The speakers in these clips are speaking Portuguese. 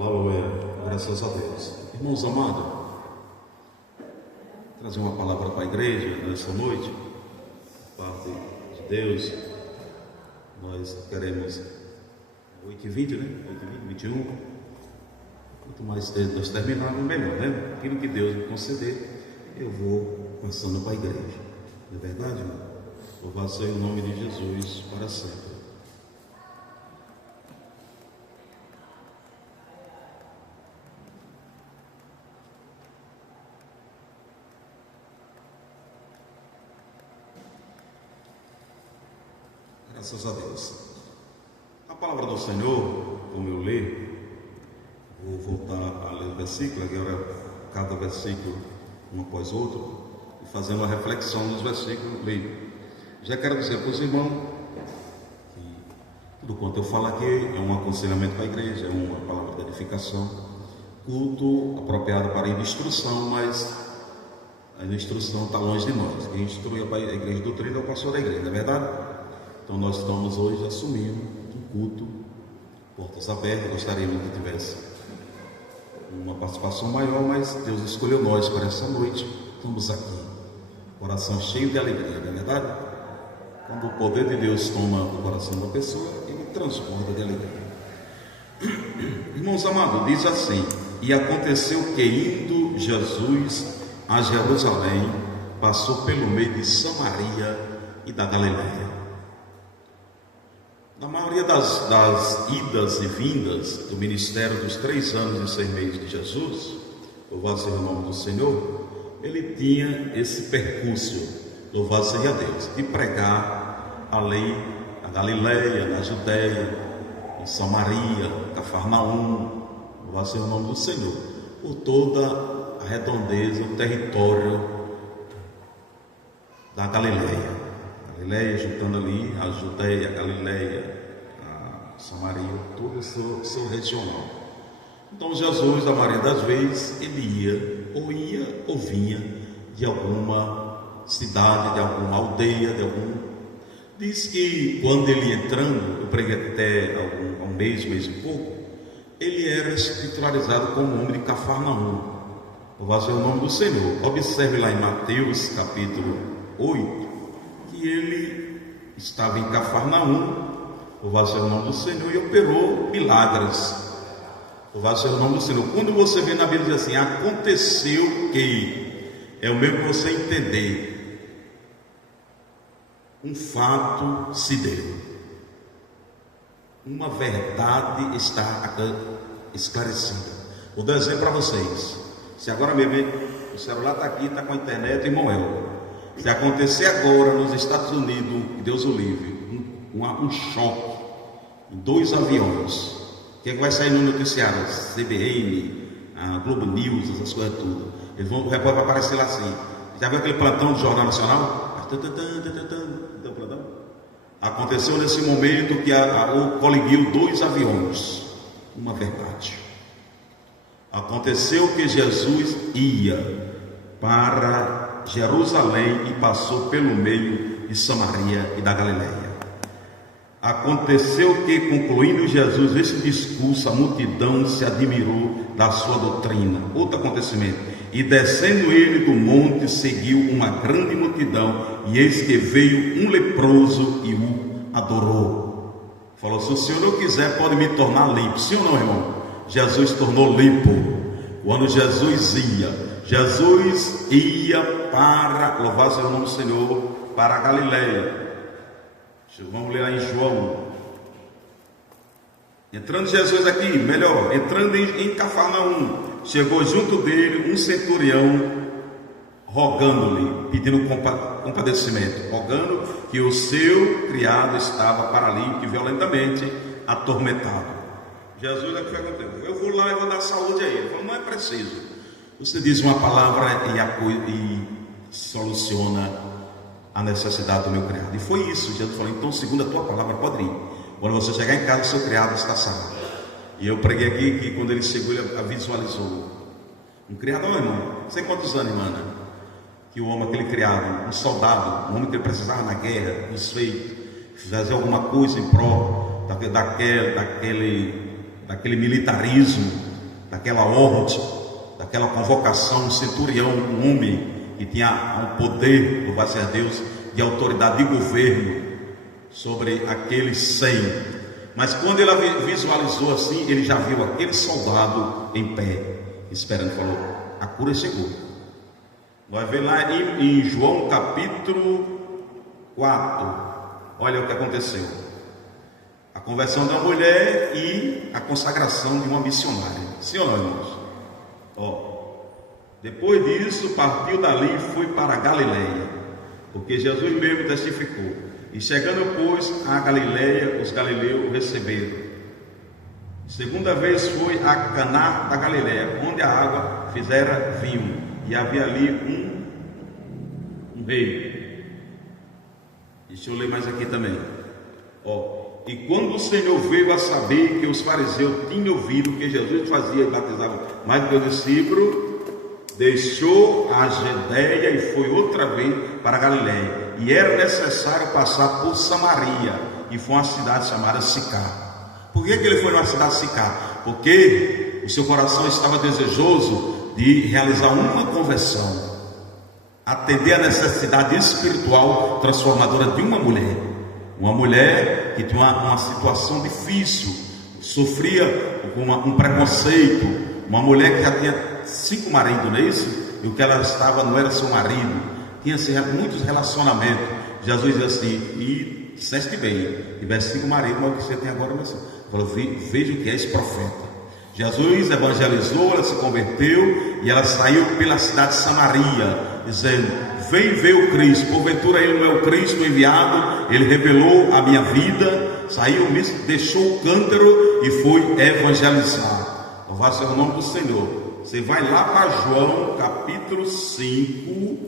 Aleluia, graças a Deus. Irmãos amados, trazer uma palavra para a igreja nessa noite, parte de Deus. Nós queremos 8h20, né? 8h20, 21. Quanto mais nós terminarmos, melhor, né? Aquilo que Deus me conceder, eu vou passando para a igreja. Não é verdade, irmão? Louvado seja o nome de Jesus para sempre. Graças a Deus. A palavra do Senhor, como eu leio, vou voltar a ler o versículo, agora cada versículo um após outro, e fazendo uma reflexão nos versículos, leio. Já quero dizer para os irmãos que tudo quanto eu falo aqui é um aconselhamento para a igreja, é uma palavra de edificação, culto apropriado para a instrução, mas a instrução está longe de nós. Quem instrui a igreja do doutrina é o pastor da igreja, não é verdade? Então nós estamos hoje assumindo um culto, portas abertas. Gostaríamos que tivesse uma participação maior, mas Deus escolheu nós para essa noite. Estamos aqui, coração cheio de alegria, não é verdade? Quando o poder de Deus toma o coração da pessoa, ele transborda de alegria. Irmãos amados, diz assim: e aconteceu que, indo Jesus a Jerusalém, passou pelo meio de Samaria e da Galileia. Na maioria das idas e vindas do ministério dos 3 anos e 6 meses de Jesus, louvado seja o nome do Senhor, ele tinha esse percurso, louvado seja Deus, de pregar a lei na Galileia, na Judéia, em Samaria, Cafarnaum, louvado seja o nome do Senhor, por toda a redondeza, o território da Galileia. Galileia, juntando ali a Judéia, a Galileia, a Samaria, todo o seu regional. Então Jesus, a maioria das vezes, ele ia ou vinha de alguma cidade, de alguma aldeia, Diz que quando ele entrando, eu preguei até um mês e pouco, ele era espiritualizado como homem de Cafarnaum. Louvado seja o nome do Senhor. Observe lá em Mateus capítulo 8, que ele estava em Cafarnaum, louvado seja o nome do Senhor, e operou milagres, louvado seja o nome do Senhor. Quando você vê na Bíblia diz assim, aconteceu que, é o mesmo que você entender, um fato se deu, uma verdade está esclarecida. Vou dar um exemplo para vocês. Se agora mesmo o celular está aqui, está com a internet, irmão El, se acontecer agora nos Estados Unidos, Deus o livre, um choque em 2 aviões, o que é que vai sair no noticiário? CBN, a Globo News, essas coisas tudo. O repórter vai aparecer lá assim. Já viu aquele plantão do Jornal Nacional? Aconteceu nesse momento que colidiu 2 aviões. Uma verdade. Aconteceu que Jesus ia para Jerusalém e passou pelo meio de Samaria e da Galileia. Aconteceu que, concluindo Jesus esse discurso, a multidão se admirou da sua doutrina. Outro acontecimento: e descendo ele do monte, seguiu uma grande multidão, e eis que veio um leproso e o adorou. Falou: se o Senhor não quiser, pode me tornar limpo. Sim ou não, irmão? Jesus tornou limpo. Quando Jesus ia para, louvado seja o nome do Senhor, para a Galileia. Vamos ler lá em João. Entrando Jesus aqui, entrando em Cafarnaum, chegou junto dele um centurião, rogando-lhe, pedindo compadecimento, rogando que o seu criado estava paralítico e violentamente atormentado. Jesus, o que aconteceu? Eu vou lá e vou dar saúde a ele. Ele falou: não é preciso. Você diz uma palavra e soluciona a necessidade do meu criado. E foi isso. Jesus falou: então, segundo a tua palavra, pode ir. Quando você chegar em casa, seu criado está sano. E eu preguei aqui que quando ele chegou, ele visualizou um criado, irmão. Sei quantos anos, irmã, que o homem, aquele criado, um soldado, um homem que ele precisava na guerra, nos feitos, fazer alguma coisa em prol daquele militarismo, daquela ordem, daquela convocação, um centurião, um homem que tinha um poder, louvado a Deus, de autoridade de governo sobre aqueles 100. Mas quando ele visualizou assim, ele já viu aquele soldado em pé, esperando, falou: a cura chegou. Nós vemos lá em João capítulo 4, olha o que aconteceu: a conversão da mulher e a consagração de uma missionária. Sim ou não, irmãos? Depois disso, partiu dali e foi para a Galileia, porque Jesus mesmo testificou. E chegando, pois, a Galileia, os galileus o receberam. Segunda vez foi a Caná da Galileia, onde a água fizera vinho, e havia ali um rei. Deixa eu ler mais aqui também. E quando o Senhor veio a saber que os fariseus tinham ouvido que Jesus fazia e batizava mais do que o discípulo, deixou a Judeia e foi outra vez para a Galileia. E era necessário passar por Samaria, e foi uma cidade chamada Sicar. Por que ele foi numa cidade Sicar? Porque o seu coração estava desejoso de realizar uma conversão, atender a necessidade espiritual transformadora de uma mulher que tinha uma situação difícil, sofria com um preconceito, uma mulher que já tinha 5 maridos, não é isso? E o que ela estava não era seu marido, tinha muitos relacionamentos. Jesus diz assim: e disseste bem, tivesse 5 maridos, mas o que você tem agora não é assim. Falou: veja o que é esse profeta. Jesus evangelizou, ela se converteu e ela saiu pela cidade de Samaria, dizendo: vem ver o Cristo. Porventura ele não é o Cristo enviado? Ele revelou a minha vida. Saiu, deixou o cântaro e foi evangelizar. Louvado seja o nome do Senhor. Você vai lá para João capítulo 5,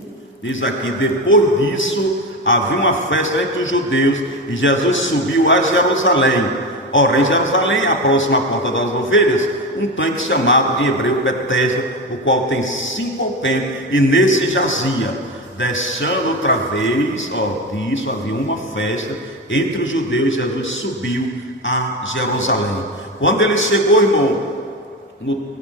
diz aqui: depois disso havia uma festa entre os judeus e Jesus subiu a Jerusalém. Ora, em Jerusalém, a próxima porta das ovelhas, um tanque chamado em hebreu Betesda, o qual tem 5 alpendres, e nesse jazia. Deixando outra vez, disso havia uma festa entre os judeus, Jesus subiu a Jerusalém. Quando ele chegou, irmão,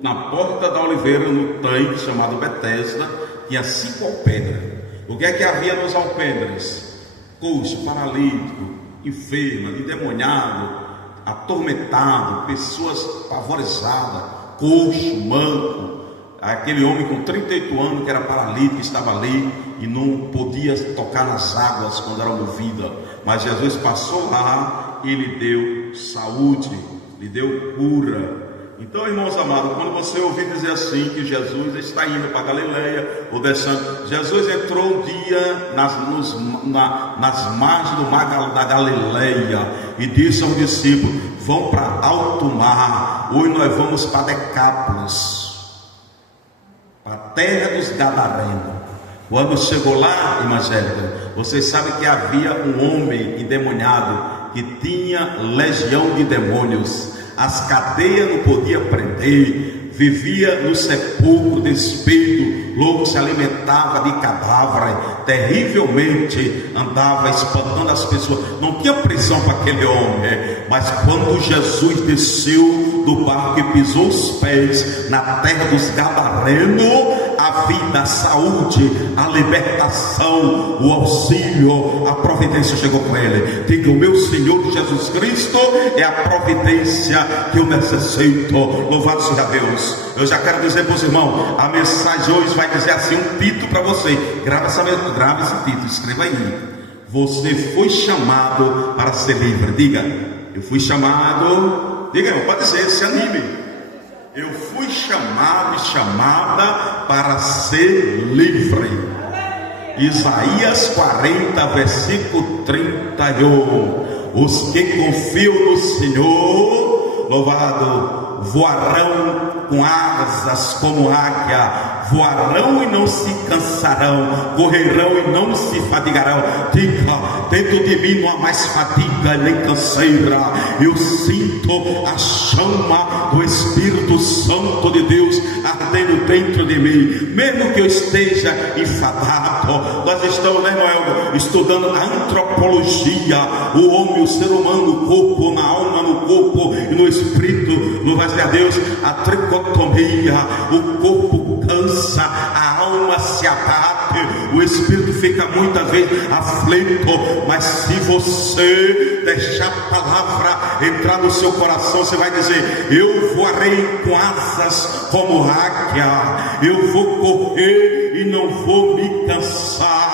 na porta da oliveira, no tanque chamado Betesda, tinha 5 alpendres. O que é que havia nos alpendres? Coxo, paralítico, enfermo, endemoniado, atormentado, pessoas pavorizadas, coxo, manco, aquele homem com 38 anos que era paralítico, estava ali e não podia tocar nas águas quando era movida, mas Jesus passou lá e lhe deu saúde, lhe deu cura. Então, irmãos amados, quando você ouvir dizer assim que Jesus está indo para a Galileia ou deixando, Jesus entrou um dia nas margens do mar da Galileia e disse aos discípulos: vão para alto mar, hoje nós vamos para Decápolis, para a terra dos Gadarenos. Quando chegou lá, evangélica, vocês sabem que havia um homem endemoniado que tinha legião de demônios. As cadeias não podia prender, vivia no sepulcro despido, logo se alimentava de cadáver, terrivelmente andava espantando as pessoas. Não tinha prisão para aquele homem, mas quando Jesus desceu do barco e pisou os pés na terra dos Gadarenos, a vida, a saúde, a libertação, o auxílio, a providência chegou com ele. Diga: o meu Senhor Jesus Cristo é a providência que eu necessito. Louvado seja Deus. Eu já quero dizer para os irmãos, a mensagem hoje vai dizer assim, um título para você. Grava esse título, escreva aí: você foi chamado para ser livre. Diga: eu fui chamado. Diga, pode dizer, se anime. Eu fui chamado e chamada para ser livre. Isaías 40, versículo 31. Os que confiam no Senhor, louvado, voarão com asas como águia, voarão e não se cansarão, correrão e não se fadigarão. Diga: dentro de mim não há mais fadiga nem canseira. Eu sinto a chama do Espírito Santo de Deus ardendo dentro de mim, mesmo que eu esteja enfadado. Nós estamos, né, Noel, estudando a antropologia, o homem, o ser humano, o corpo, na alma, no corpo e no espírito, louvado a Deus, a tricotomia, o corpo cansa, a alma se abate, o espírito fica muitas vezes aflito, mas se você deixar a palavra entrar no seu coração, você vai dizer: eu voarei com asas como águia, eu vou correr e não vou me cansar.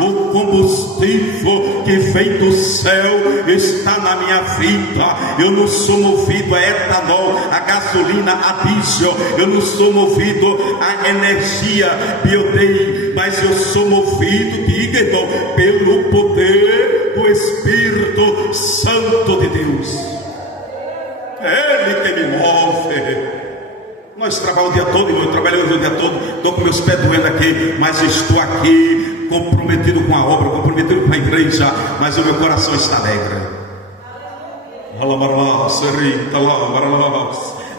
O combustível que vem do céu está na minha vida. Eu não sou movido a etanol, a gasolina, a diesel. Eu não sou movido a energia biodei, mas eu sou movido, diga então, pelo poder do Espírito Santo de Deus. É Ele que me move. Nós trabalhamos o dia todo, eu trabalho o dia todo, estou com meus pés doendo aqui, mas estou aqui comprometido com a obra, comprometido com a igreja, mas o meu coração está alegre.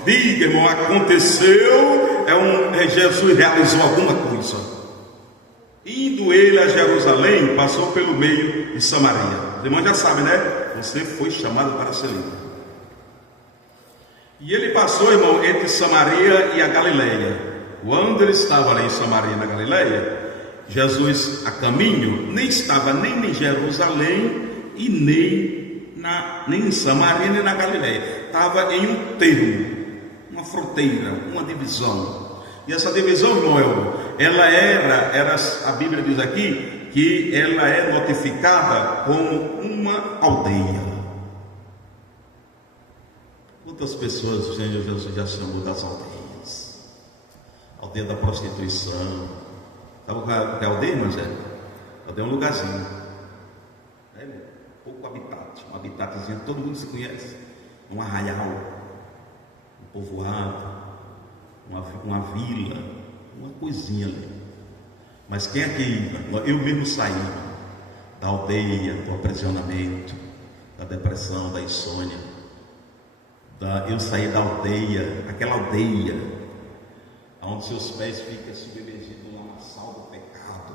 Diga, irmão, aconteceu, Jesus realizou alguma coisa. Indo ele a Jerusalém, passou pelo meio de Samaria. Os irmãos já sabem, né? Você foi chamado para ser livre. E ele passou, irmão, entre Samaria e a Galileia. Quando ele estava ali em Samaria, na Galileia, Jesus a caminho, nem estava nem em Jerusalém e nem em Samaria, nem na Galileia. Estava em um termo, uma fronteira, uma divisão. E essa divisão, irmão, ela era, a Bíblia diz aqui, que ela é notificada como uma aldeia. Quantas pessoas o Senhor Jesus já chamou das aldeias? Aldeia da prostituição. Sabe o que é aldeia, irmão? Aldeia é um lugarzinho, pouco habitat, um habitatzinho, todo mundo se conhece. Um arraial, um povoado, uma vila, uma coisinha ali. Mas quem aqui, eu mesmo saí da aldeia, do aprisionamento, da depressão, da insônia. Eu saí da aldeia, aquela aldeia onde seus pés ficam submergidos no lamaçal do pecado,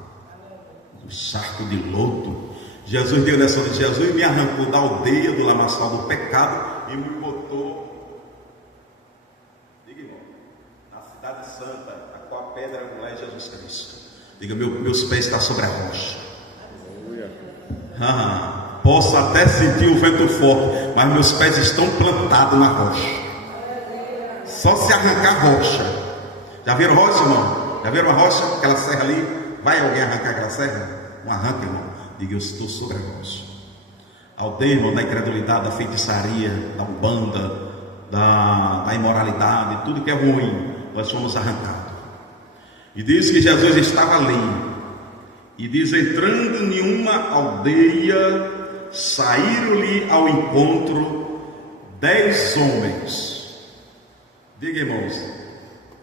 no charco de lodo. Jesus deu nessa noite, Jesus me arrancou da aldeia, do lamaçal do pecado, e me botou, diga, irmão, na cidade santa, a qual a pedra é Jesus Cristo. Diga, meus pés estão sobre a rocha. Posso até sentir o vento forte, mas meus pés estão plantados na rocha. Só se arrancar a rocha. Já viram rocha, irmão? Já viram a rocha? Aquela serra ali? Vai alguém arrancar aquela serra? Não arranca, irmão. Diga, eu estou sobre a rocha. Aldeia, irmão, da incredulidade, da feitiçaria, da umbanda, da imoralidade, tudo que é ruim, nós fomos arrancados. E diz que Jesus estava ali. E diz, entrando em uma aldeia, saíram-lhe ao encontro 10 homens. Diga, irmãos,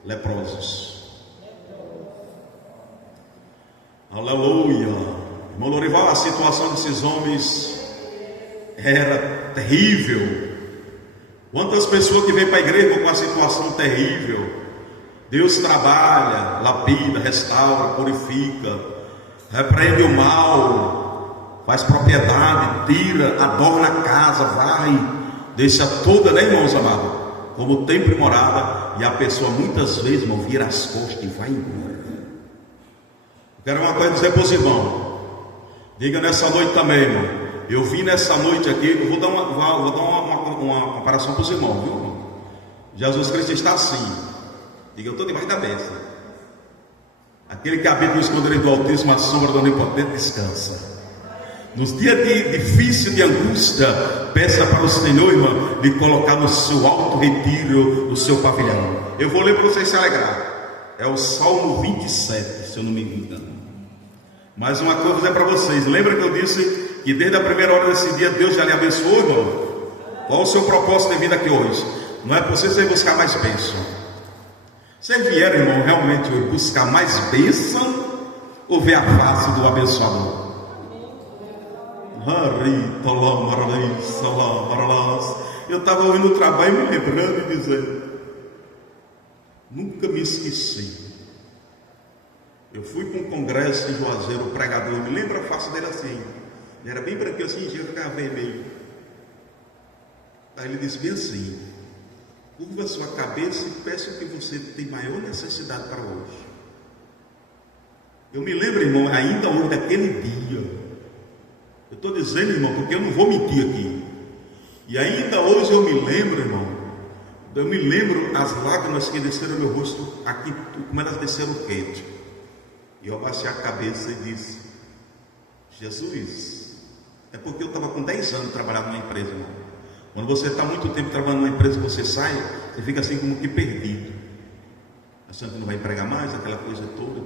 leprosos. Aleluia. Irmão Lorival, a situação desses homens era terrível. Quantas pessoas que vêm para a igreja com uma situação terrível. Deus trabalha, lapida, restaura, purifica, repreende o mal, faz propriedade, tira, adorna a casa, vai, deixa toda, né, irmãos amados, como templo e morada, e a pessoa muitas vezes, irmão, vira as costas e vai embora. Quero uma coisa dizer para os irmãos, diga nessa noite também, irmão, eu vim nessa noite aqui, eu vou dar uma comparação para os irmãos, viu, irmão? Jesus Cristo está assim, diga, eu estou debaixo da bênção. Aquele que habita no esconderijo do Altíssimo, a sombra do Onipotente descansa. Nos dias difíceis de angústia, peça para o Senhor, irmão, de colocar no seu alto retiro, no seu pavilhão. Eu vou ler para vocês se alegrar. É o Salmo 27, se eu não me engano. Mas uma coisa eu vou dizer para vocês. Lembra que eu disse que desde a primeira hora desse dia Deus já lhe abençoou, irmão? Qual o seu propósito de vida aqui hoje? Não é para vocês ir buscar mais bênção. Vocês vieram, irmão, realmente buscar mais bênção ou ver a face do abençoador? Eu estava ouvindo o trabalho e me lembrando e dizendo, nunca me esqueci. Eu fui para um congresso em Juazeiro, o pregador, me lembra a face dele assim, ele era bem branquinho assim, ele ficava vermelho. Aí ele disse bem assim: curva a sua cabeça e peça o que você tem maior necessidade para hoje. Eu me lembro, irmão, ainda hoje daquele dia. Eu estou dizendo, irmão, porque eu não vou mentir aqui. E ainda hoje eu me lembro, irmão, as lágrimas que desceram no meu rosto, aqui, como elas desceram quente. E eu abaixei a cabeça e disse: Jesus, é porque eu estava com 10 anos trabalhando numa empresa, irmão. Quando você está muito tempo trabalhando numa empresa, você sai, você fica assim como que perdido, achando que não vai empregar mais, aquela coisa toda.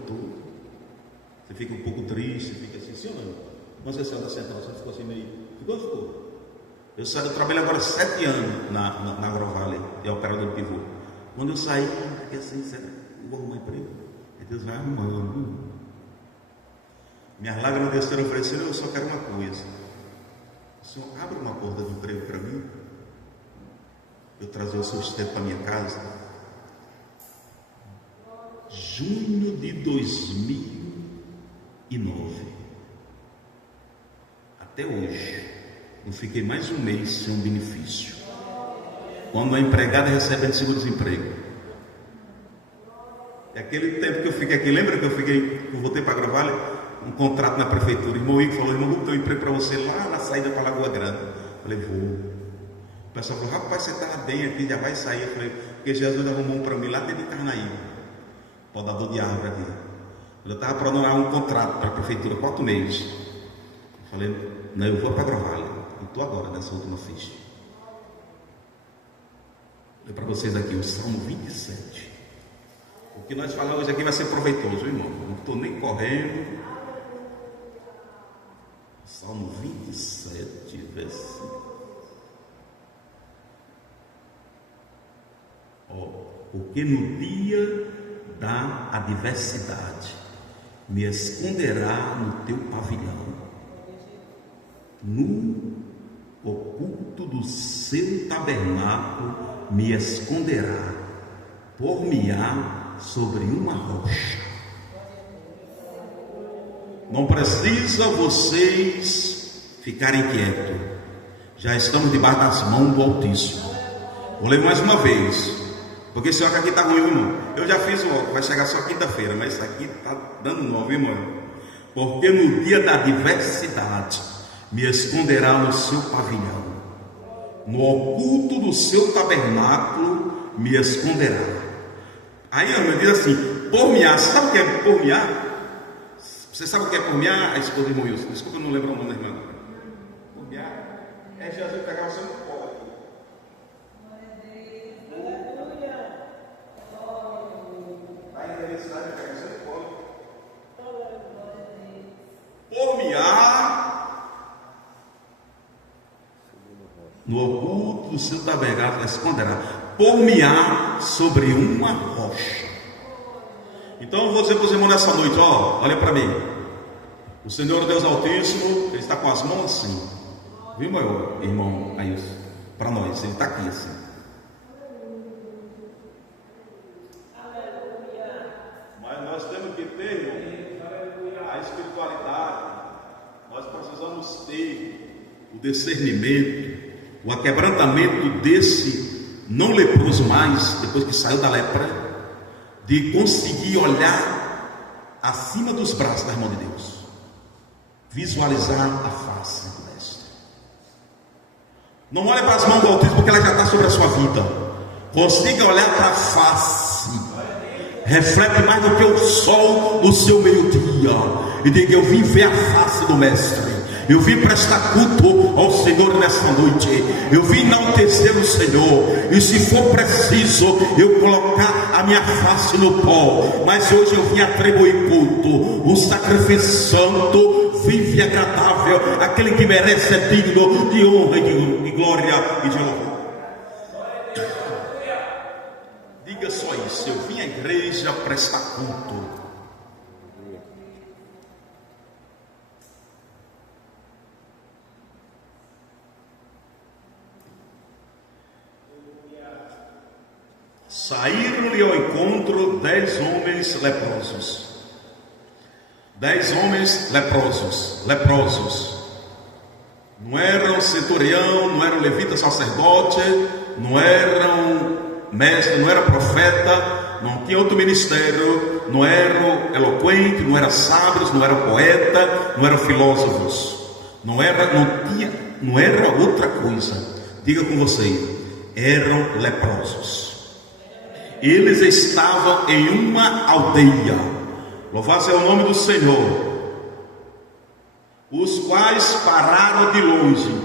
Você fica um pouco triste, fica assim, sim ou não? Não sei se ela central, você ficou assim meio. Ficou? Eu trabalhei agora 7 anos na Agrovale, de operador de pivô. Quando eu saí, eu fiquei assim, será que eu vou arrumar emprego? Aí Deus vai arrumando. Minhas lágrimas desceram, eu falei: Senhor, eu só quero uma coisa. O Senhor abre uma porta de emprego para mim, eu trazer o sustento para minha casa. Junho de 2009, até hoje, eu fiquei mais um mês sem um benefício. Quando a empregada recebe seguro-desemprego, é aquele tempo que eu fiquei aqui. Lembra que eu voltei para Agrovale, um contrato na prefeitura? O irmão Igor falou: irmão, vou ter um emprego para você lá na saída para Lagoa Grande. Eu falei: vou. O pessoal falou: rapaz, você está bem aqui, já vai sair. Eu falei: porque Jesus arrumou um para mim lá dentro de Carnaíba, podador de árvore aqui. Eu estava para honorar um contrato para a prefeitura, 4 meses. Eu falei: não, eu vou para Agrovale. Eu estou agora nessa última ficha. Vou para vocês aqui o Salmo 27. O que nós falamos hoje aqui vai ser proveitoso, irmão. Não estou nem correndo. Salmo 27, versículo. Porque no dia da adversidade me esconderá no teu pavilhão, no oculto do seu tabernáculo me esconderá, por-me-á sobre uma rocha. Não precisa vocês ficarem quietos, já estamos debaixo das mãos do Altíssimo. Vou ler mais uma vez, porque esse óculos aqui está ruim, irmão. Eu já fiz o óculos, vai chegar só quinta-feira, mas isso aqui está dando novo, irmão. Porque no dia da adversidade me esconderá no seu pavilhão, no oculto do seu tabernáculo me esconderá. Aí eu diz assim: por-me-á. Você sabe o que é por-me-á? Você sabe o que é por-me-á? A esposa de irmão Wilson, desculpa, eu não lembro o nome da irmã. Por-me-á é Jesus pegar o seu colo aqui. Vai em felicidade pegar o seu colo. Por-me-á no oculto do seu tabernáculo esconderá, por-me-á sobre uma rocha. Então eu vou dizer para os irmãos nessa noite: olha para mim, o Senhor Deus Altíssimo, Ele está com as mãos assim, viu, meu irmão Ailson? Para nós, Ele está aqui assim. Mas nós temos que ter, irmão, a espiritualidade. Nós precisamos ter o discernimento, o aquebrantamento desse não leproso mais, depois que saiu da lepra, de conseguir olhar acima dos braços da irmã de Deus, visualizar a face do mestre. Não olhe para as mãos do Altíssimo, porque ela já está sobre a sua vida. Consiga olhar para a face, reflete mais do que o sol do seu meio-dia, e diga: eu vim ver a face do mestre. Eu vim prestar culto ao Senhor nessa noite. Eu vim enaltecer o Senhor. E se for preciso eu colocar a minha face no pó, mas hoje eu vim atribuir culto, um sacrifício santo, vivo e agradável. Aquele que merece é digno de honra e de glória e de louvor. Diga só isso: eu vim à igreja prestar culto. Saíram-lhe ao encontro 10 homens leprosos. 10 homens leprosos. Não era um centurião, não era um levita sacerdote, não era um mestre, não era profeta, não tinha outro ministério, não era eloquente, não era sábios, não era poeta, não era filósofos, não era outra coisa. Diga com você, eram leprosos. Eles estavam em uma aldeia, louvado seja o nome do Senhor, os quais pararam de longe,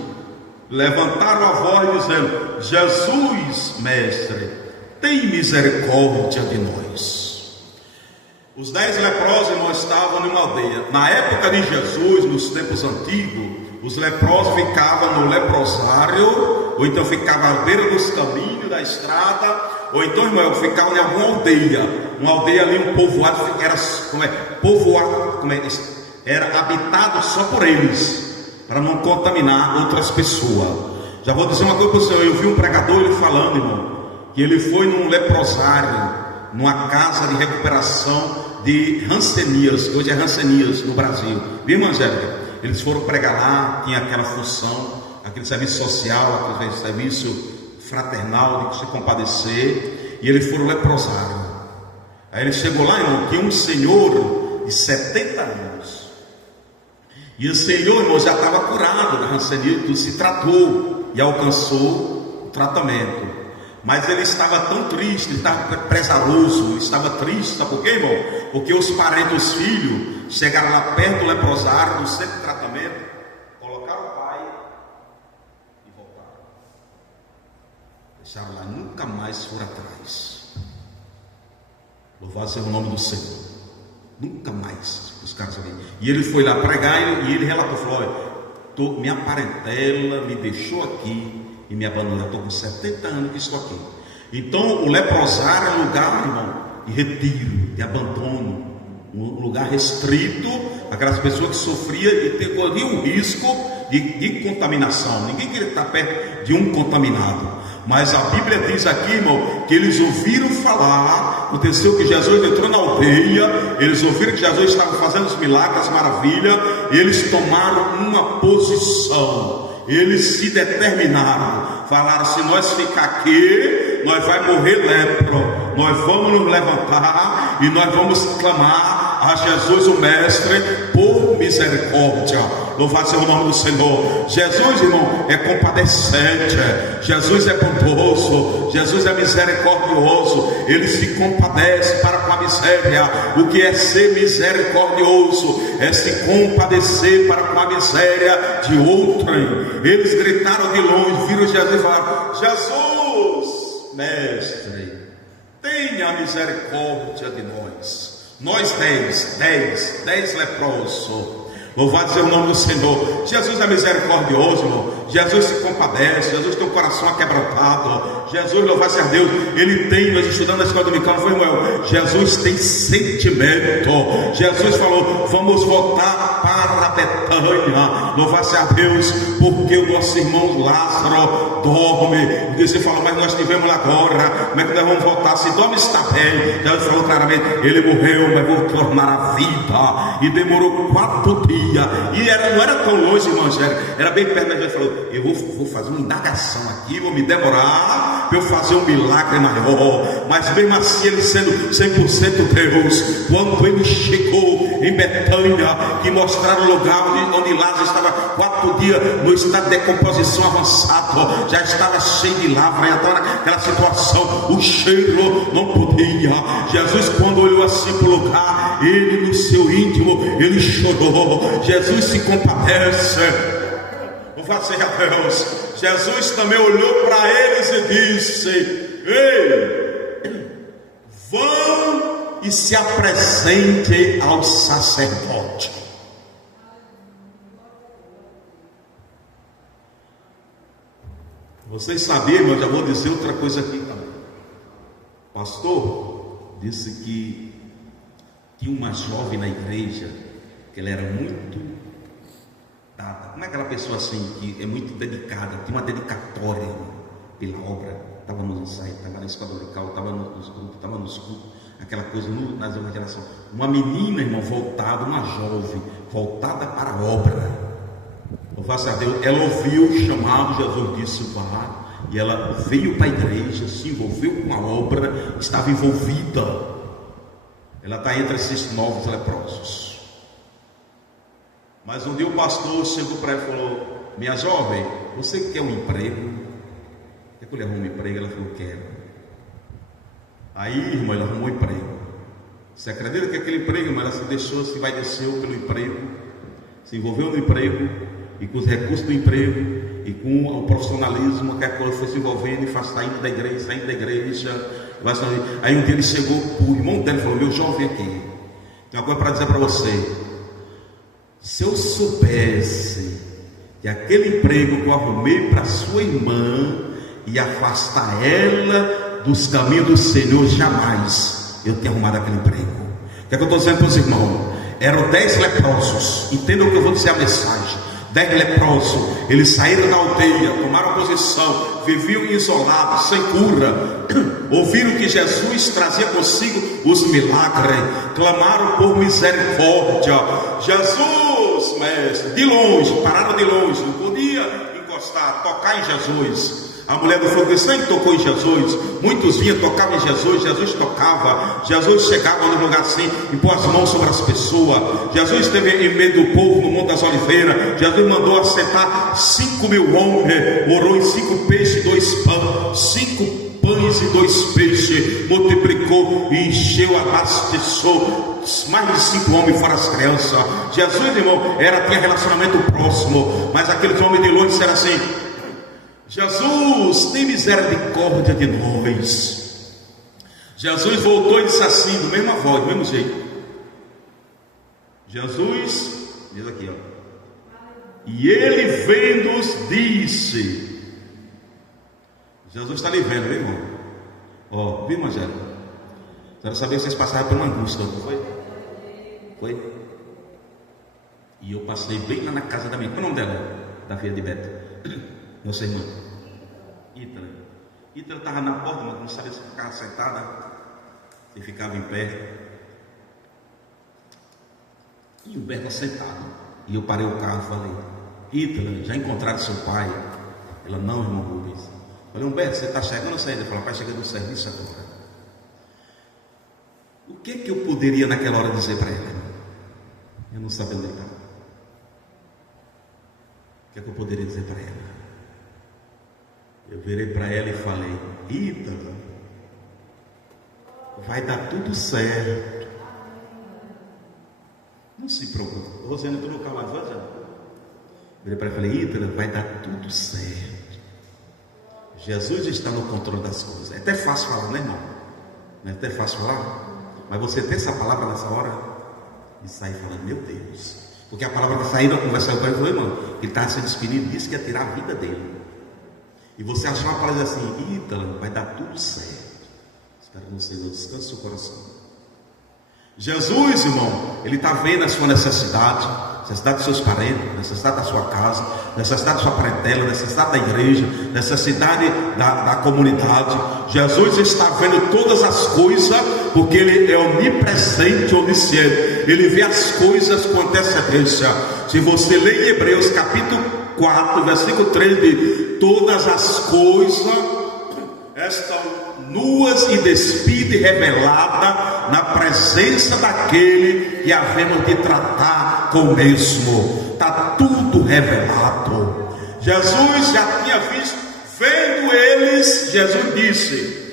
levantaram a voz dizendo: Jesus, mestre, tem misericórdia de nós. Os 10 leprosos, irmãos, estavam numa aldeia. Na época de Jesus, nos tempos antigos, os leprosos ficavam no leprosário, ou então ficavam à beira dos caminhos da estrada, ou então, irmão, ficavam em alguma aldeia, uma aldeia ali, um povoado, era habitado só por eles, para não contaminar outras pessoas. Já vou dizer uma coisa para o senhor, eu vi um pregador ele falando, irmão, que ele foi num leprosário, numa casa de recuperação de Rancenias, que hoje é Rancenias no Brasil, viu, irmã Angélica? Eles foram pregar lá, tinha aquela função, aquele serviço social, aquele serviço fraternal de se compadecer, e eles foram leprosário. Aí ele chegou lá, irmão, tinha um senhor de 70 anos, e o senhor, irmão, já estava curado da hanseníase, se tratou e alcançou o tratamento. Mas ele estava tão triste, ele estava pesaroso, ele estava triste, sabe por quê, irmão? Porque os parentes, os filhos, chegaram lá perto do leprosário, do centro de tratamento, colocaram o pai e voltaram. Deixaram lá, nunca mais foram atrás. Louvado seja o nome do Senhor. Nunca mais os caras ali. E ele foi lá pregar e ele relatou, falou: minha parentela me deixou aqui e me abandonou, estou com 70 anos que estou aqui. Então o leprosário é um lugar, irmão, de retiro, de abandono, um lugar restrito, aquelas pessoas que sofriam e corriam o risco de contaminação. Ninguém queria estar perto de um contaminado. Mas a Bíblia diz aqui, irmão, que eles ouviram falar. Aconteceu que Jesus entrou na aldeia, eles ouviram que Jesus estava fazendo os milagres, as maravilhas, e eles tomaram uma posição. Eles se determinaram, falaram: se nós ficar aqui, nós vai morrer lepro, nós vamos nos levantar e nós vamos clamar a Jesus o Mestre por misericórdia. Louvado seja o nome do Senhor. Jesus, irmão, é compadecente, Jesus é bondoso, Jesus é misericordioso, ele se compadece para com a miséria. O que é ser misericordioso? É se compadecer para com a miséria de outrem. Eles gritaram de longe, viram Jesus e falaram: Jesus, mestre, tenha misericórdia de nós. Nós 10 leprosos. Louvado seja o nome do Senhor. Jesus é misericordioso, irmão. Jesus se compadece. Jesus tem o coração aquebrantado. Jesus, louvado seja Deus, ele tem, nós estudando na escola dominicana, foi, irmão, Jesus tem sentimento. Jesus falou: vamos voltar para Betânia. Louvado seja Deus, porque o nosso irmão Lázaro dorme. E você falou: mas nós estivemos lá agora, como é que nós vamos voltar? Se dorme, está bem. Jesus falou claramente: ele morreu, mas vou tornar a vida. E demorou 4 dias. E não era tão longe, irmão, era bem perto. Mas ele falou: eu vou fazer uma indagação aqui, vou me demorar para eu fazer um milagre maior. Mas mesmo assim, ele sendo 100% Deus, quando ele chegou em Betânia, que mostraram o lugar onde Lázaro estava 4 dias no estado de decomposição avançado, já estava cheio de lavra, já estava naquela situação, o cheiro não podia. Jesus, quando olhou assim para o lugar, ele no seu íntimo, ele chorou. Jesus se compadece. Louvado seja Deus. Jesus também olhou para eles e disse: ei, vão e se apresente ao sacerdote. Vocês sabiam, mas já vou dizer outra coisa aqui também. O pastor disse que tinha uma jovem na igreja, que ela era muito dada. Como é aquela pessoa assim, que é muito dedicada, tinha uma dedicatória pela obra, estava no ensaio, estava na escola local, estava nos grupos, estava nos cultos, aquela coisa nas evangelizações. Uma menina, irmão, voltada, uma jovem, voltada para a obra. Louvasse a Deus. Ela ouviu o chamado, Jesus disse vá. E ela veio para a igreja, se envolveu com a obra, estava envolvida. Ela está entre esses novos leprosos. Mas um dia o pastor chegou para ela e falou: minha jovem, você quer um emprego? Quer que eu lhe arrume um emprego? Ela falou: quero. Aí, irmã, ela arrumou um emprego. Você acredita que aquele emprego, irmã, ela se deixou, se vai desceu pelo emprego, se envolveu no emprego, e com os recursos do emprego, e com o profissionalismo, que a coisa foi se envolvendo, e saindo da igreja, Aí um dia ele chegou, o irmão dele falou: meu jovem aqui, tem uma coisa para dizer para você. Se eu soubesse que aquele emprego que eu arrumei para sua irmã ia afastar ela dos caminhos do Senhor, jamais eu tinha arrumado aquele emprego. O que é que eu estou dizendo para os irmãos? Eram 10 leprosos. Entendam o que eu vou dizer a mensagem. 10 leprosos, eles saíram da aldeia, tomaram posição, viviam isolados, sem cura, ouviram que Jesus trazia consigo os milagres, clamaram por misericórdia. Jesus, mestre, de longe, pararam de longe, não podia encostar, tocar em Jesus. A mulher do fogo sempre tocou em Jesus. Muitos vinham, tocavam em Jesus. Jesus tocava. Jesus chegava no lugar assim, impôs as mãos sobre as pessoas. Jesus esteve em meio do povo no Monte das Oliveiras. Jesus mandou assentar 5.000 homens. Orou em 5 peixes e 2 pães. 5 pães e 2 peixes. Multiplicou e encheu, abasteceu mais de 5 homens, fora as crianças. Jesus, irmão, tinha relacionamento próximo. Mas aqueles homens de longe disseram assim: Jesus, tem misericórdia de nós. Jesus voltou e disse assim, do mesma voz, do mesmo jeito. Jesus, diz aqui, ó. E ele vendo-os disse. Jesus está ali vendo, viu, irmão? Ó, viu, Evangelho? Quero saber se vocês passaram por uma angústia, não foi? Foi? E eu passei bem lá na casa da minha. Qual é o nome dela? Da filha de Beto. Nossa irmã Ítala estava na porta, mas não sabia se ficava sentada, se ficava em pé. E o Beto sentado. E eu parei o carro e falei: Ítala, já encontraram seu pai? Ela: não, irmão Rubens. Eu falei: Humberto, você está chegando ou saindo? Ele falou: pai, chegando do serviço agora. O que eu poderia naquela hora dizer para ela? Eu não sabia onde ele estava. O que eu poderia dizer para ela? Eu virei para ela e falei: Ítala, vai dar tudo certo. Não se preocupe. Rosana, tu não calma, vai já. Virei para ela e falei: Ítala, vai dar tudo certo. Jesus está no controle das coisas. É até fácil falar, né, irmão? Não é até fácil falar? Mas você ter essa palavra nessa hora e sair falando: meu Deus. Porque a palavra que saiu da conversa com ele foi: irmão, ele estava se despedindo, disse que ia tirar a vida dele. E você achar uma palavra assim: Ítala, vai dar tudo certo. Espero que você não descanse seu coração. Jesus, irmão, ele está vendo a sua necessidade dos seus parentes, necessidade da sua casa, necessidade da sua parentela, necessidade da igreja, necessidade da comunidade. Jesus está vendo todas as coisas, porque ele é onipresente, onisciente. Ele vê as coisas com antecedência. Se você ler em Hebreus capítulo 4, versículo 3, diz: todas as coisas estão nuas e despidas e reveladas na presença daquele que havemos de tratar com o mesmo. Está tudo revelado. Jesus já tinha visto, vendo eles, Jesus disse: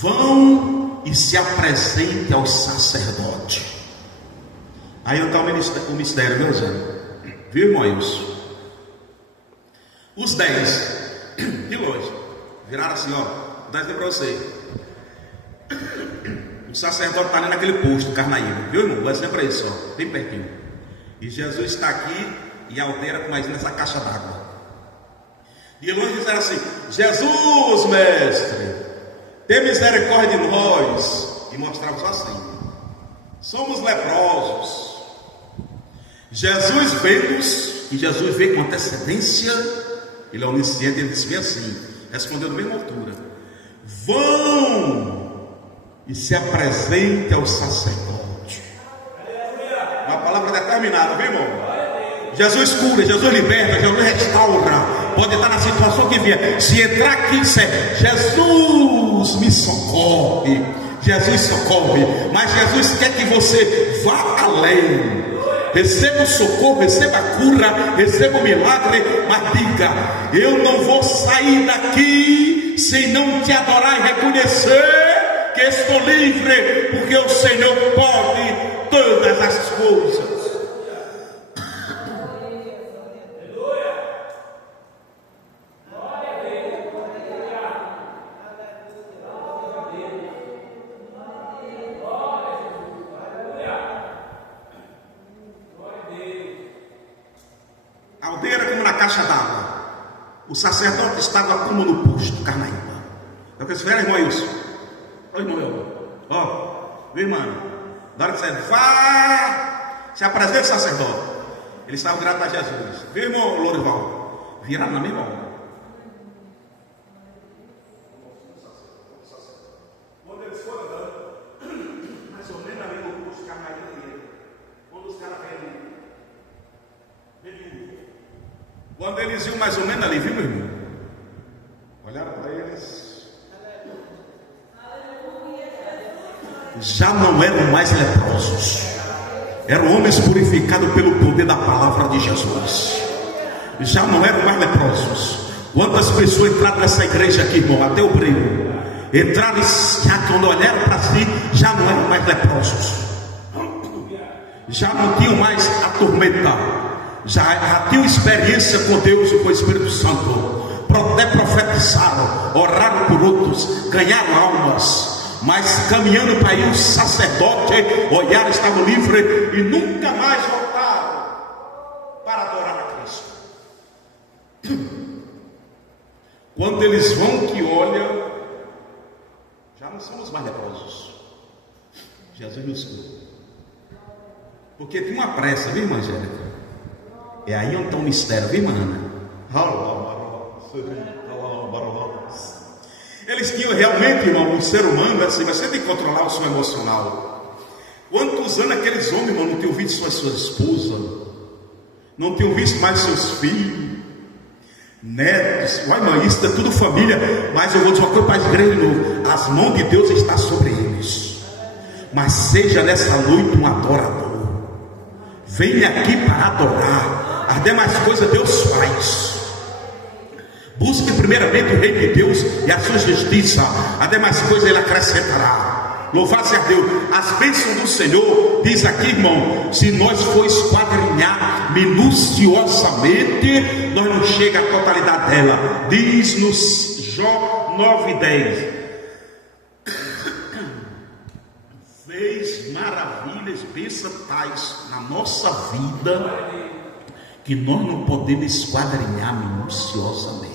vão e se apresentem ao sacerdote. Aí está o mistério, viu, Zé? Viu, irmãos? Os 10 de longe viraram assim: ó, vou dar isso para você. O sacerdote está ali naquele posto, Carnaíba, viu, irmão? O exemplo é isso, ó, bem pertinho. E Jesus está aqui e a aldeia com mais nessa caixa d'água. De longe disseram assim: Jesus, mestre, tem misericórdia de nós. E mostrava só assim: somos leprosos. Jesus vê-nos, e Jesus vê com antecedência. Ele é onisciente, ele disse bem assim: respondeu da mesma altura: vão e se apresente ao sacerdote. Uma palavra determinada, viu, irmão? Jesus cura, Jesus liberta, Jesus restaura. Pode estar na situação que vier. Se entrar aqui e disser: Jesus me socorre, Jesus socorre. Mas Jesus quer que você vá além. Receba o socorro, receba a cura, receba o milagre. Mas diga: eu não vou sair daqui sem não te adorar e reconhecer que estou livre, porque o Senhor pode todas as coisas. A aldeia era como na caixa d'água. O sacerdote estava como no posto, Carnaíba. É o que eles fizeram, irmão Wilson? Oi, irmão Wilson. Ó, viu, irmão? Na hora que você vá, se apresenta o sacerdote. Eles estavam gratos a Jesus. Viu, irmão Lourival? Viraram na mesma hora. Quando eles foram andando, mais ou menos ali no posto, Carnaíba, quando os caras vêm. Quando eles iam mais ou menos ali, viu, meu irmão? Olharam para eles. Já não eram mais leprosos. Eram homens purificados pelo poder da palavra de Jesus. Já não eram mais leprosos. Quantas pessoas entraram nessa igreja aqui, irmão? Até o brilho. Entraram já quando olharam para si, já não eram mais leprosos. Já não tinham mais atormentado. Já tinham experiência com Deus e com o Espírito Santo. Até profetizaram, oraram por outros, ganharam almas. Mas caminhando para ir o sacerdote, olharam, estavam livres e nunca mais voltaram para adorar a Cristo. Quando eles vão que olham, já não somos mais leprosos. Jesus nos cura. Porque tem uma pressa, viu, irmã Angélica? É aí onde está o mistério, viu, irmã? Eles tinham realmente, irmão, um ser humano assim, mas você tem que controlar o seu emocional. Quantos anos aqueles homens, irmão, não tinham visto suas esposas, não tinham visto mais seus filhos, netos? Uai, irmão, isso é tudo família. Mas eu vou dizer uma coisa para a igreja de novo: as mãos de Deus estão sobre eles. Mas seja nessa noite um adorador. Venha aqui para adorar. As demais coisas Deus faz. Busque primeiramente o reino de Deus e a sua justiça. As demais coisas Ele acrescentará. Louvado seja Deus. As bênçãos do Senhor, diz aqui, irmão, se nós for esquadrinhar minuciosamente, nós não chega à totalidade dela. Diz-nos Jó 9:10: fez maravilhas, bênçãos tais na nossa vida, que nós não podemos esquadrinhar minuciosamente.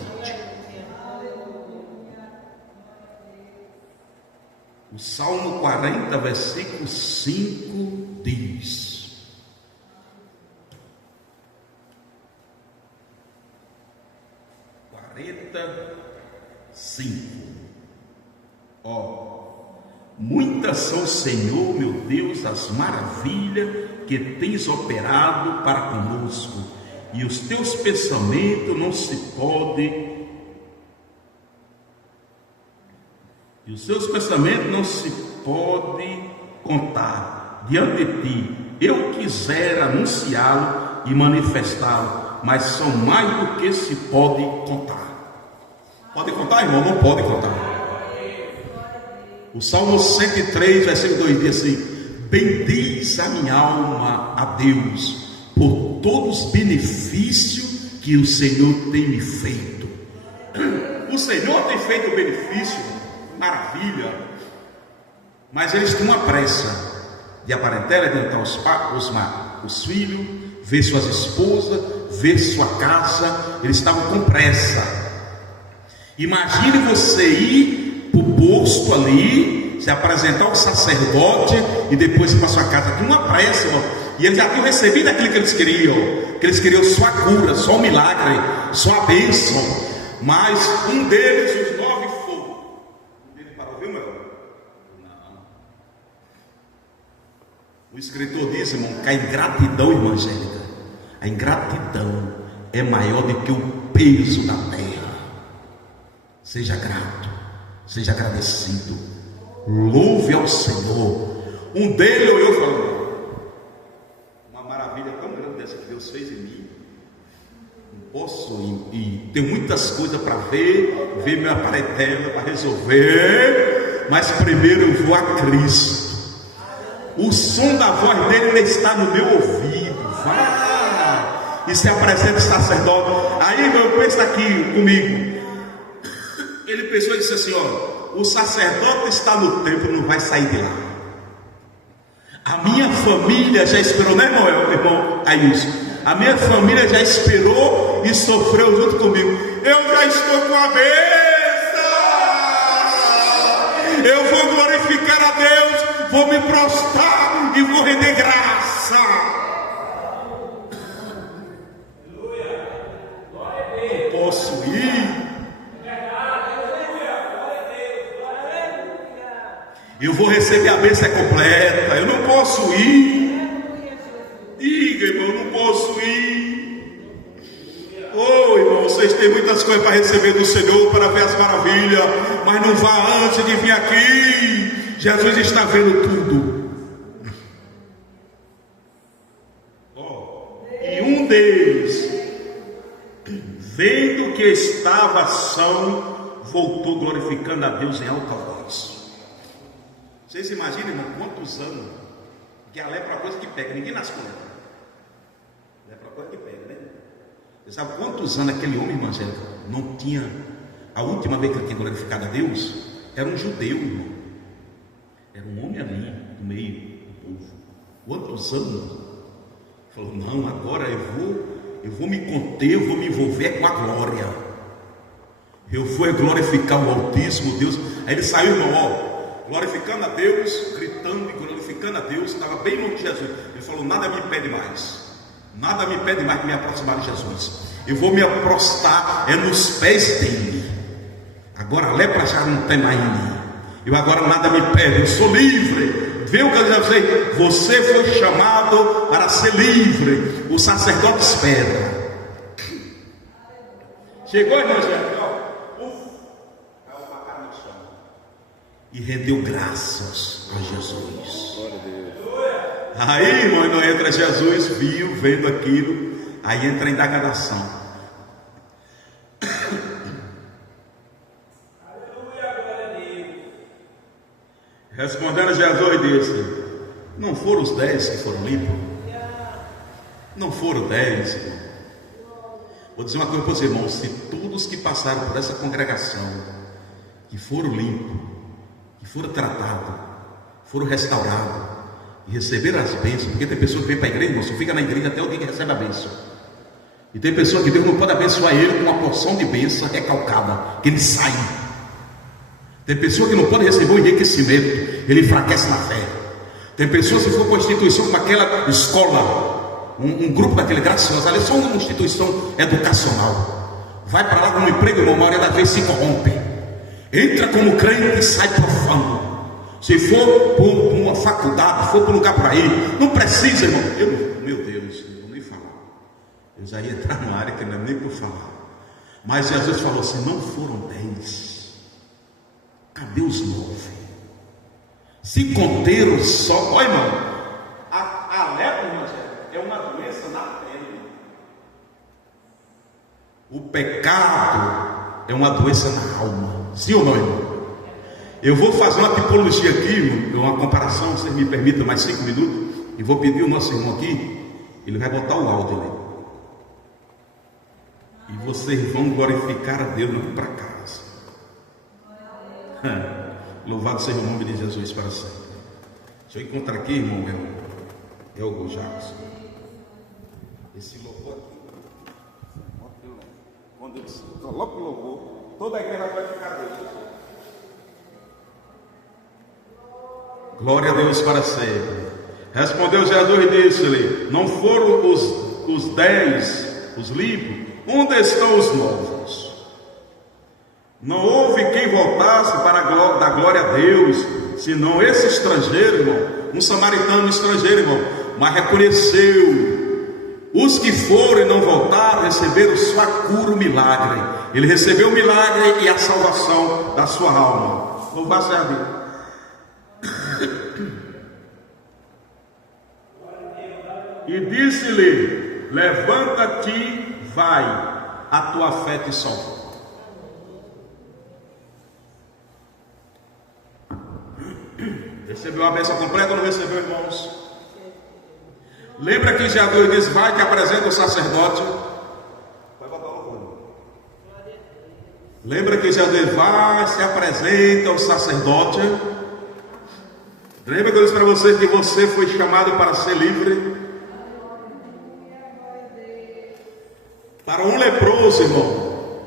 O Salmo 40, versículo 5 diz: muitas são, Senhor meu Deus, as maravilhas que tens operado para conosco, e os teus pensamentos não se podem. E os seus pensamentos não se podem contar. Diante de ti, eu quisera anunciá-lo e manifestá-lo, mas são mais do que se pode contar. Pode contar, irmão? Não pode contar. O Salmo 103, versículo 2 diz assim: bendiz a minha alma a Deus por todos os benefícios que o Senhor tem me feito. O Senhor tem feito benefício, maravilha, mas eles tinham uma pressa de aparentar, adiantar os filhos, ver suas esposas, ver sua casa. Eles estavam com pressa. Imagine você ir para o posto ali, se apresentar ao sacerdote e depois ir para sua casa. Tinha uma pressa, irmão. E eles já tinham recebido aquilo que eles queriam. Que eles queriam só a cura, só o milagre, só a bênção. mas um deles, os 9 foram. Ele parou, viu, meu? Não. O escritor diz, irmão, que a ingratidão, irmã Angélica, a ingratidão é maior do que o peso da terra. Seja grato, seja agradecido, louve ao Senhor. Um deles olhou e falou: uma maravilha tão grande dessa que Deus fez em mim, não posso ir, tenho muitas coisas para ver minha parentela para resolver, mas primeiro eu vou a Cristo. O som da voz dele ainda está no meu ouvido. Vá e se apresenta o sacerdote. Aí, meu, pensa aqui comigo. Ele pensou e disse assim: ó, o sacerdote está no templo, não vai sair de lá. A minha família já esperou, né, irmão Ailson? A minha família já esperou e sofreu junto comigo. Eu já estou com a bênção. Eu vou glorificar a Deus, vou me prostrar e vou render graça. Não posso ir. Eu vou receber a bênção completa. Eu não posso ir. Diga, irmão, eu não posso ir. Oh, irmão, vocês têm muitas coisas para receber do Senhor, para ver as maravilhas, mas não vá antes de vir aqui. Jesus está vendo tudo. Oh, e um deles, vendo que estava são, voltou glorificando a Deus em alta voz. Vocês imaginam, irmão, quantos anos que a lepra é uma coisa que pega, ninguém nasce com lepra. Lepra é uma coisa que pega, né? Você sabe quantos anos aquele homem, irmã Angélica, não tinha, a última vez que ele tinha glorificado a Deus, era um judeu, irmão. Era um homem ali, no meio do povo. Quantos anos? Falou, não, agora eu vou me conter, eu vou me envolver com a glória. Eu vou glorificar o Altíssimo Deus. Aí ele saiu, irmão, ó, glorificando a Deus, gritando e glorificando a Deus, estava bem longe de Jesus. Ele falou, nada me impede mais. Nada me impede mais de me aproximar de Jesus. Eu vou me aprostar nos pés dele. Agora a lepra já não tem mais em mim. Eu agora nada me impede, eu sou livre. Viu o que eu disse a você? Você foi chamado para ser livre. O sacerdote espera. Chegou, irmão Angélica, e rendeu graças a Jesus. Aí, irmão, não entra Jesus, vendo aquilo, aí entra a indagação. Respondendo Jesus disse: não foram os 10 que foram limpos? Não foram 10, irmão. Vou dizer uma coisa para os irmãos: se todos que passaram por essa congregação, que foram limpos, que foram tratados, foram restaurados e receberam as bênçãos, porque tem pessoas que vêm para a igreja, irmão, só fica na igreja até o dia que recebe a bênção. E tem pessoas que Deus não pode abençoar ele com uma porção de bênção recalcada, que ele sai. Tem pessoas que não podem receber o enriquecimento, ele enfraquece na fé. Tem pessoas que for para uma instituição como aquela escola, um grupo daquele gracioso, ali é só uma instituição educacional. Vai para lá com um emprego, irmão, a maioria das vezes se corrompe. Entra como crente e sai profano. Se for para uma faculdade, for para um lugar para aí, não precisa, irmão. Meu Deus, não vou nem falar. Eu já ia entrar numa área que não é nem por falar. Mas Jesus falou assim: não foram 10, cadê os 9? Se conteram só, olha, irmão, a lepra, irmão, é uma doença na pele. O pecado é uma doença na alma. Sim ou não, irmão? Eu vou fazer uma tipologia aqui, irmão, uma comparação, vocês me permitam mais 5 minutos, e vou pedir o nosso irmão aqui, ele vai botar o áudio ali. E vocês vão glorificar a Deus para casa. Louvado seja o nome de Jesus para sempre. Deixa eu encontrar aqui, irmão, é o Jackson. Esse louvor aqui, quando eu coloco o louvor, toda a igreja vai ficar a Deus. Glória a Deus para sempre. Respondeu Jesus e disse-lhe: não foram os 10 os limpos? Onde estão os novos? Não houve quem voltasse para dar glória a Deus, senão esse estrangeiro, irmão, um samaritano estrangeiro, irmão, mas reconheceu. Os que foram e não voltaram receberam sua cura, o milagre. Ele recebeu o milagre e a salvação da sua alma. Louvado seja Deus. E disse-lhe: levanta-te, vai, a tua fé te salvou. Recebeu a bênção completa ou não recebeu, irmãos? Lembra que Jesus diz: vai que apresenta o sacerdote. Vai botar o fundo. Lembra que Jesus vai, se apresenta o sacerdote. Lembra que eu disse para você que você foi chamado para ser livre? Para um leproso, irmão,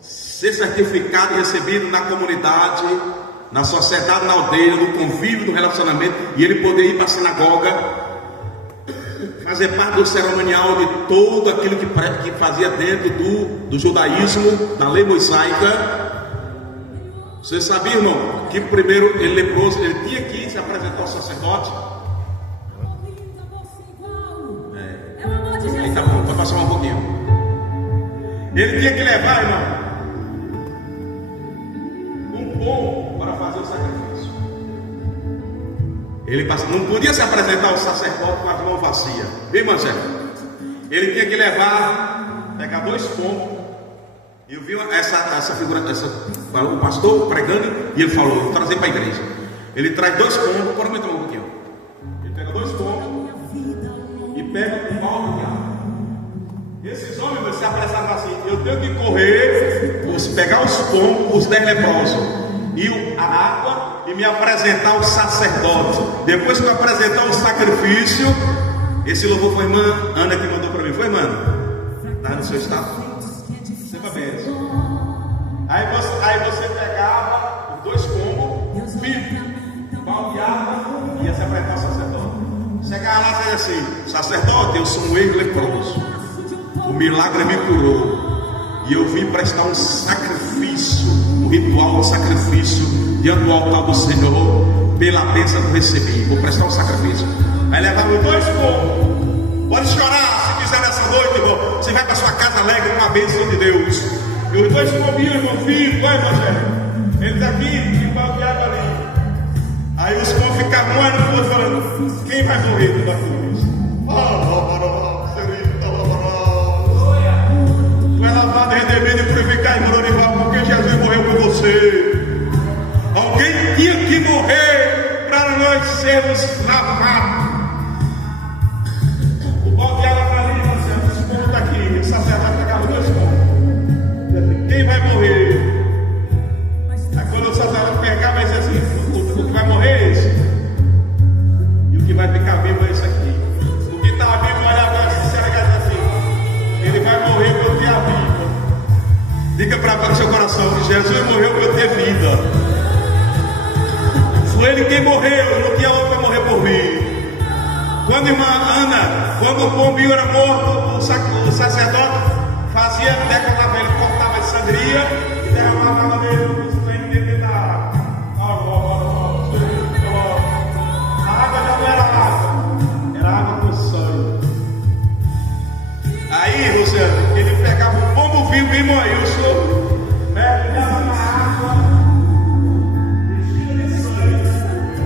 ser certificado e recebido na comunidade, na sociedade, na aldeia, no convívio, no relacionamento, e ele poder ir para a sinagoga, fazer parte do cerimonial de tudo aquilo que fazia dentro do judaísmo, da lei mosaica. Você sabia, irmão, que primeiro ele leproso, ele tinha que se apresentar ao sacerdote? Aí tá bom, vai passar um pouquinho. Ele tinha que levar, irmão, um pão para fazer o sacrifício. Ele não podia se apresentar ao sacerdote com as mãos vazias. Bem, Marcelo, ele tinha que pegar 2 pombos. Eu vi essa figura, o pastor pregando, e ele falou: vou trazer para a igreja. Ele traz 2 pombos, pode aumentar um pouquinho. Ele pega 2 pombos e pega um balde de água. Esses homens se apressaram assim: eu tenho que correr, pegar os pombos, os 10 leprosos, e a água, e me apresentar ao sacerdote. Depois que eu apresentar o sacrifício, esse louvor foi a irmã Ana que mandou para mim. Foi, irmã? Está no seu estado? Sempre bem. Aí você pegava os 2 pombos, um balde de água, e ia se apresentar ao sacerdote. Chegava lá e dizia assim: sacerdote, eu sou um ex-leproso. O milagre me curou, e eu vim prestar um sacrifício, um ritual, um sacrifício diante do altar do Senhor, pela bênção que eu recebi. Vou prestar um sacrifício. Aí levava os 2 pombos. Pode chorar se quiser nessa noite, irmão. Você vai para sua casa alegre com a bênção de Deus. E os 2 pombinhos, irmão, filho, vai, Evangelho. Eles aqui e o balde de água ali. Aí os pombos ficavam olhando e falando: quem vai morrer toda a cruz? Vai lavado, redimido e purificado e glorificado, porque Jesus morreu por você. Alguém tinha que morrer para nós sermos lavados. O balde de água para ali, Marcelo, esse povo está aqui. O sacerdote pegava 2 pombos. Quem vai morrer? Aí quando o sacerdote pegava, ele dizia assim: o que vai morrer é esse, e o que vai ficar vivo é esse aqui. O que estava vivo olhava assim, assim: ele vai morrer para eu ter a vida. Diga para o seu coração que Jesus morreu para eu ter vida. Foi ele quem morreu, não tinha outro para morrer por mim. Quando a irmã Ana, quando o pombinho era morto, o sacerdote fazia, decolava ele, cortava de sangria e derramava a água dele dentro da água. A água já não era água, era água com sangue. Aí, Luciano, ele pegava o pombo vivo, irmão Ailson, mergulhava na água, enchia de sangue,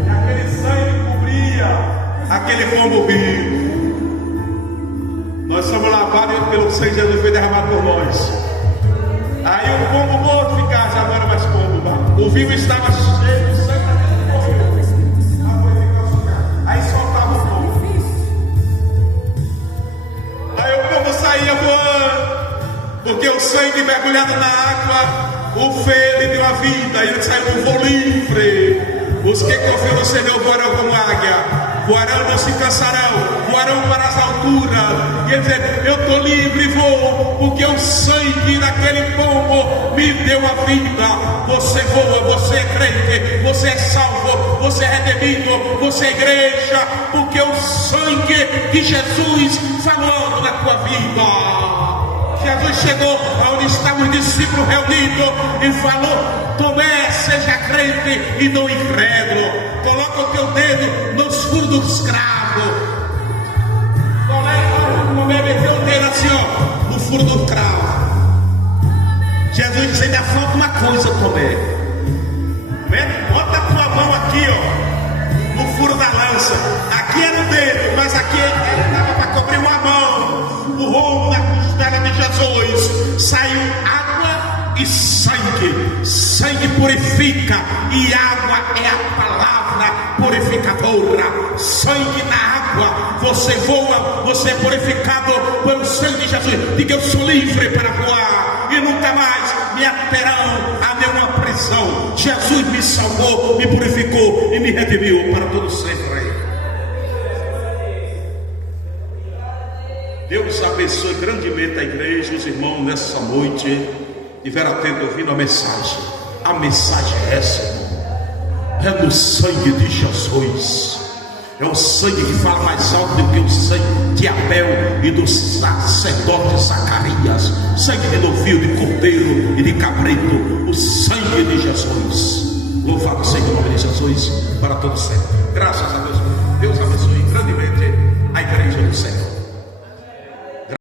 e aquele sangue cobria aquele pombo vivo. Nós somos lavados pelo sangue de Jesus, foi derramado por nós. Aí o pombo morto ficava, já não era mais pombo, o vivo estava cheio de sangue, aí soltava o pombo. Aí o pombo saía voando, porque o sangue mergulhado na água o fez, ele deu a vida, ele saiu um voo livre. Os que confiam no Senhor voarão como águia, voarão, não se cansarão, voarão para as alturas. E ele diz: eu estou livre e vou, porque o sangue daquele pombo me deu a vida. Você voa, você é crente, você é salvo, você é redimido, você é igreja, porque o sangue de Jesus falou na tua vida. Jesus chegou onde estavam os discípulos reunidos e falou: Tomé, seja crente e não incrédulo. Coloca o teu dedo nos furos dos cravos. Tomé meteu o dedo assim, ó, no furo do cravo. Jesus disse: ainda falta uma coisa, Tomé. Bota a tua mão aqui, ó, no furo da lança. Aqui é no dedo, mas aqui estava para cobrir uma mão. O rombo da costela de Jesus. Saiu água e sangue. Sangue purifica e água é a palavra purificadora. Sangue na água, você voa, você é purificado pelo sangue de Jesus. Diga: eu sou livre para voar e nunca mais me aterão a nenhuma prisão. Jesus me salvou, me purificou e me redimiu para todo sempre. Deus abençoe grandemente a igreja, os irmãos nessa noite. Estiveram atentos ouvindo a mensagem. A mensagem é essa, irmão. É no sangue de Jesus. É o sangue que fala mais alto do que o sangue de Abel e do sacerdote Zacarias. Sangue de novilho, de cordeiro e de cabrito. O sangue de Jesus. Louvado seja o nome de Jesus para todo sempre. Graças a Deus.